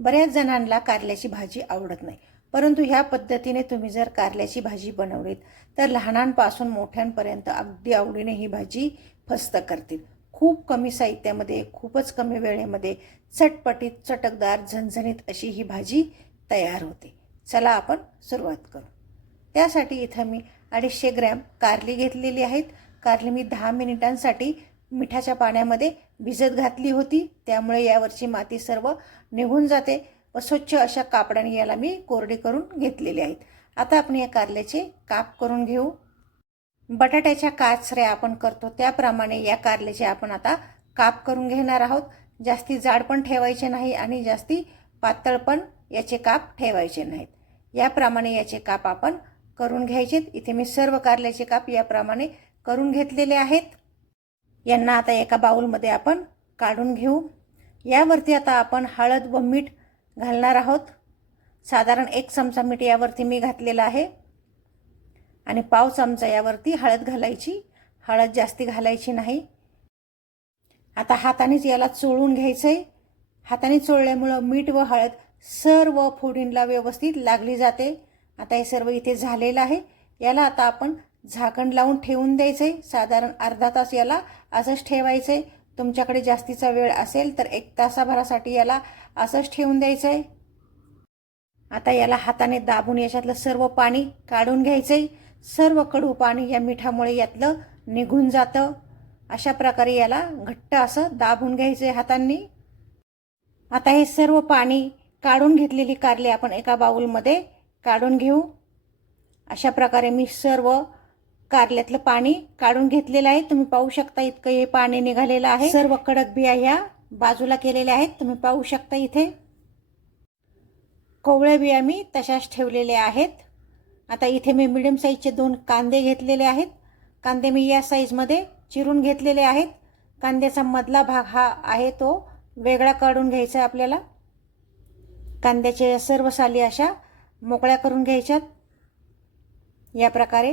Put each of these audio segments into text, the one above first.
बऱ्याच जणांना कारल्याची भाजी आवडत नाही. परंतु ह्या पद्धतीने तुम्ही जर कारल्याची भाजी बनवलीत तर लहानांपासून मोठ्यांपर्यंत अगदी आवडीने ही भाजी फस्त करतील. खूप कमी साहित्यामध्ये खूपच कमी वेळेमध्ये चटपटीत चटकदार झणझणीत अशी ही भाजी तयार होते. चला आपण सुरुवात करू. त्यासाठी इथं मी अडीचशे ग्रॅम कारली घेतलेली आहेत. कारली मी दहा मिनिटांसाठी मिठाच्या पाण्यामध्ये भिजत घातली होती. त्यामुळे यावरची माती सर्व निघून जाते. व स्वच्छ अशा कापडाने याला मी कोरडी करून घेतलेले आहेत. आता आपण या कारल्याचे काप करून घेऊ. बटाट्याच्या काचऱ्या आपण करतो त्याप्रमाणे या कारल्याचे आपण आता काप करून घेणार आहोत. जास्ती जाड पण ठेवायचे नाही आणि जास्ती पातळ पण याचे काप ठेवायचे नाहीत. याप्रमाणे याचे काप आपण करून घ्यायचेत. इथे मी सर्व कारल्याचे काप याप्रमाणे करून घेतलेले आहेत. यांना आता एका बाऊलमध्ये आपण काढून घेऊ. यावरती आता आपण हळद व मीठ घालणार आहोत. साधारण एक चमचा मीठ यावरती मी घातलेला आहे. आणि पाव चमचा यावरती हळद घालायची. हळद जास्ती घालायची नाही. आता हातानेच याला चोळून घ्यायचं आहे हाताने चोळल्यामुळं मीठ व हळद सर्व फोडींला व्यवस्थित लागली जाते. आता हे सर्व इथे झालेलं आहे. याला आता आपण झाकण लावून ठेवून द्यायचं. आहे साधारण अर्धा तास याला असंच ठेवायचं. आहे तुमच्याकडे जास्तीचा वेळ असेल तर एक तासाभरासाठी याला असंच ठेवून द्यायचं. आहे आता याला हाताने दाबून याच्यातलं सर्व पाणी काढून घ्यायचं. आहे सर्व कडू पाणी या मिठामुळे यातलं निघून जातं. अशा प्रकारे याला घट्ट असं दाबून घ्यायचं आहे हातांनी. आता हे सर्व पाणी काढून घेतलेली कारले आपण एका बाउलमध्ये काढून घेऊ. अशा प्रकारे मी सर्व कारल्यातलं पाणी काढून घेतलेलं आहे. तुम्ही पाहू शकता इतकं हे पाणी निघालेलं आहे. सर्व कडक बिया ह्या बाजूला केलेल्या आहेत. तुम्ही पाहू शकता इथे. कोवळ्या बिया मी तशाच ठेवलेल्या आहेत. आता इथे मी मिडियम साईजचे दोन कांदे घेतलेले आहेत. कांदे मी या साईजमध्ये चिरून घेतलेले आहेत. कांद्याचा मधला भाग हा आहे तो वेगळा काढून घ्यायचा आपल्याला. कांद्याच्या सर्व साली अशा मोकळ्या करून घ्यायच्यात. या प्रकारे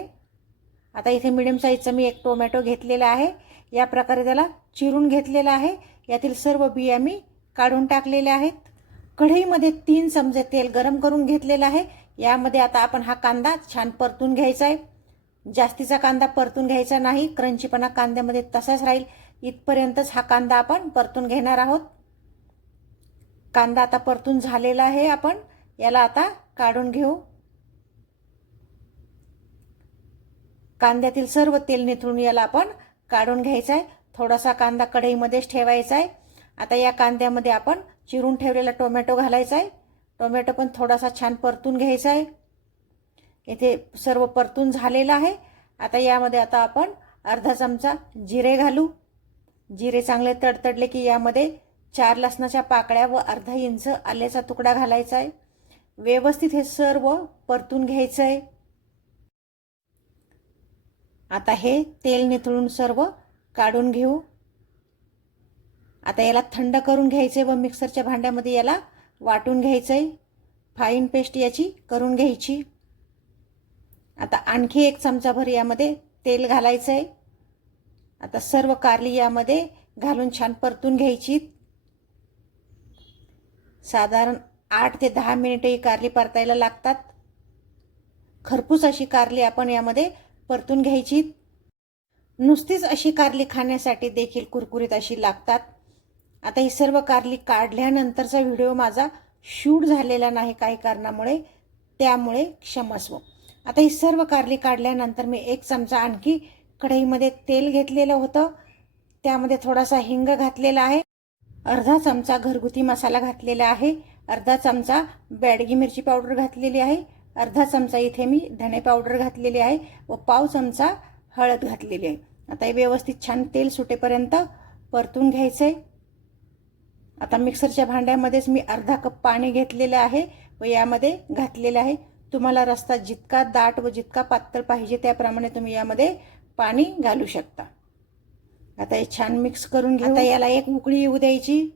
आता इथे मिडियम साईजचा मी एक टोमॅटो घेतलेला आहे. या प्रकारे त्याला चिरून घेतलेला आहे. यातील सर्व बिया मी काढून टाकलेल्या आहेत. कढईमध्ये तीन चमचे तेल गरम करून घेतलेलं आहे. यामध्ये आता आपण हा कांदा छान परतून घ्यायचा आहे. जास्तीचा कांदा परतून घ्यायचा नाही. क्रंचीपणा कांद्यामध्ये तसाच राहील. इथपर्यंतच हा कांदा आपण परतून घेणार आहोत. कांदा आता परतून झालेला आहे आपण. याला आता काढून घेऊ. कांद्यातील सर्व तेल निथळून याला आपण काढून घ्यायचा आहे थोडासा कांदा कढईमध्येच ठेवायचा आहे आता या कांद्यामध्ये आपण चिरून ठेवलेला टोमॅटो घालायचा आहे टोमॅटो पण थोडासा छान परतून घ्यायचा आहे इथे सर्व परतून झालेलं आहे. आता यामध्ये आता आपण अर्धा चमचा जिरे घालू. जिरे चांगले तडतडले की यामध्ये चार लसणाच्या पाकळ्या व अर्धा इंच आल्याचा तुकडा घालायचा आहे व्यवस्थित हे सर्व परतून घ्यायचं आहे आता हे तेल निथळून सर्व काढून घेऊ. आता याला थंड करून घ्यायचे व मिक्सरच्या भांड्यामध्ये याला वाटून घ्यायचं आहे फाईन पेस्ट याची करून घ्यायची. आता आणखी एक चमचाभर यामध्ये तेल घालायचं आहे आता सर्व कारली यामध्ये घालून छान परतून घ्यायची. साधारण आठ ते दहा मिनिटे ही कारली परतायला लागतात. खरपूस अशी कारली आपण यामध्ये परतून घ्यायची. नुसतीच अशी कारली खाण्यासाठी देखील कुरकुरीत अशी लागतात. आता ही सर्व कारली काढल्यानंतरचा व्हिडिओ माझा शूट झालेला नाही काही कारणामुळे त्यामुळे क्षमस्व. आता ही सर्व कारली काढल्यानंतर मी एक चमचा आणखी कढईमध्ये तेल घेतलेलं होतं. त्यामध्ये थोडासा हिंग घातलेला आहे. अर्धा चमचा घरगुती मसाला घातलेला आहे. अर्धा चमचा बॅडगी मिरची पावडर घातलेली आहे. अर्धा चमचा इथे मी धणे पावडर घातलेली आहे व पाव चमचा हळद घातलेली आहे. आता हे व्यवस्थित छान तेल सुटेपर्यंत परतून घ्यायचं. आहे आता मिक्सरच्या भांड्यामध्येच मी अर्धा कप पाणी घेतलेलं आहे व यामध्ये घातलेलं आहे. तुम्हाला रस्ता जितका दाट व जितका पातळ पाहिजे त्याप्रमाणे तुम्ही यामध्ये पाणी घालू शकता. आता हे छान मिक्स करून घेऊ. आता याला एक उकळी येऊ द्यायची.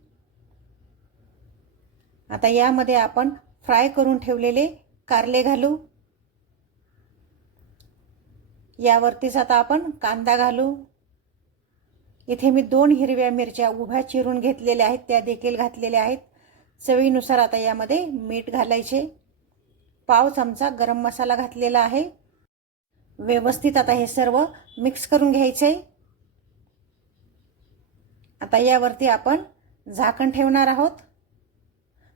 आता यामध्ये आपण फ्राय करून ठेवलेले कारले घालू. यावरतीच आता आपण कांदा घालू. इथे मी दोन हिरव्या मिरच्या उभ्या चिरून घेतलेल्या आहेत त्या देखील घातलेल्या आहेत. चवीनुसार आता यामध्ये मीठ घालायचे. पाव चमचा गरम मसाला घातलेला आहे. व्यवस्थित आता हे सर्व मिक्स करून घ्यायचे. आता यावरती आपण झाकण ठेवणार आहोत.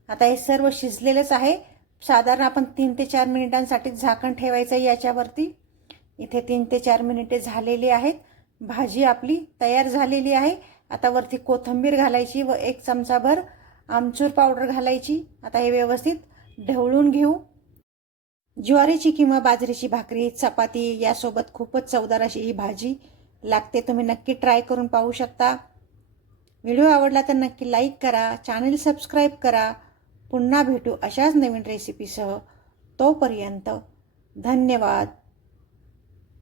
आता हे सर्व शिजलेलंच आहे. साधारण आपण तीन ते चार मिनिटांसाठी झाकण ठेवायचं आहे याच्यावरती. इथे तीन ते चार मिनिटे झालेली आहेत. भाजी आपली तयार झालेली आहे. आता वरती कोथिंबीर घालायची व एक चमचाभर आमचूर पावडर घालायची. आता हे व्यवस्थित ढवळून घेऊ. ज्वारीची किंवा बाजरीची भाकरी चपाती यासोबत खूपच चवदार अशी ही भाजी लागते. तुम्ही नक्की ट्राय करून पाहू शकता. व्हिडिओ आवडला तर नक्की लाईक करा. चॅनल सबस्क्राईब करा. पुन्हा भेटू अशाच नवीन रेसिपीसह तोपर्यंत धन्यवाद.